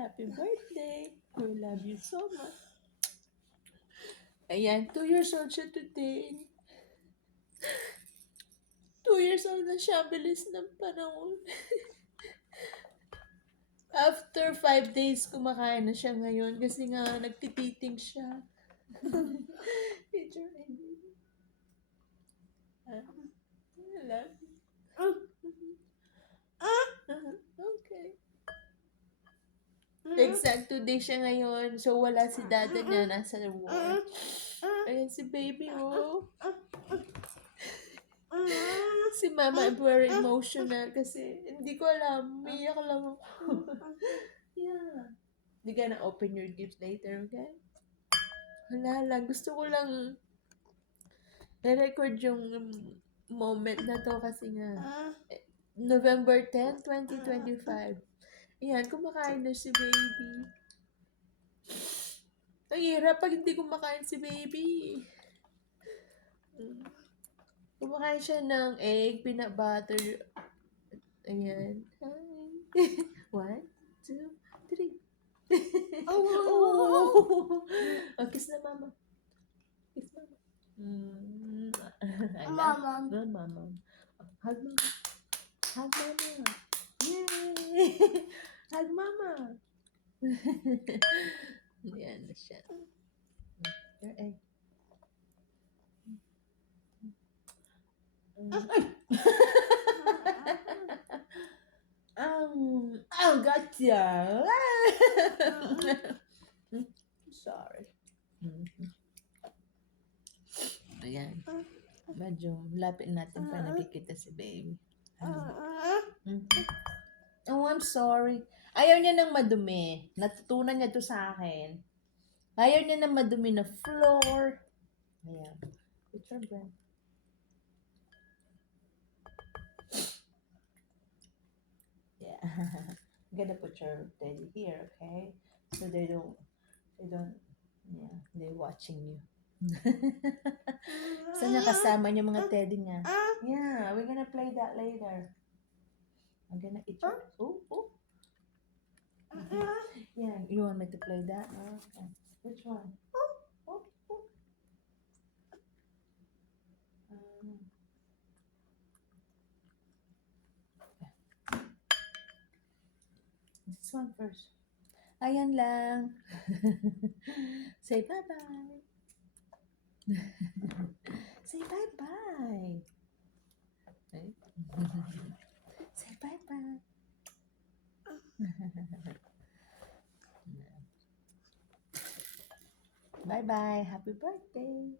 Happy birthday. We love you so much. Ayan, 2 years old siya today. 2 years old na siya. Bilis ng panahon. After 5 days, kumakain na siya ngayon kasi nga nagtititing siya. Picture I did. I love you. Okay. Exact 2 days siya ngayon. So, wala si dada niya. Nasa work. Ayan si baby, oh. Si mama, I'm very emotional kasi hindi ko alam. Umiyak lang ako. Yeah. You gonna open your gifts later, okay? Wala lang. Gusto ko lang i-record yung moment na to kasi nga November 10, 2025. Ayan, kumakain na si baby. Ang hirap pag hindi kumakain si baby. Kumakain siya ng egg, peanut butter. Ayan. Hi. 1, 2, 3. Oh! Oh, kiss na mama. Kiss mama. I love you, mama. Hug mama. Hug mama. Yay! Hug mama. Ayan na siya. Your egg. Oh, gotcha. Sorry. Ayan. Medyo lapit natin pa nakikita si baby. Oh, I'm sorry. Ayaw niya ng madumi. Natutunan niya to sa akin. Ayaw niya ng madumi na floor. Ayan. Picture brand. Yeah. I'm gonna put your teddy here, okay? So they're watching you. So nakasama niyo mga teddy niya. Yeah, we're gonna play that later. I'm gonna eat your... Oh. Yeah, you want me to play that? Okay. Which one? Oh. This one first. Ayan lang. Say bye-bye. Say bye-bye. Okay. Say bye-bye. Bye-bye. Happy birthday.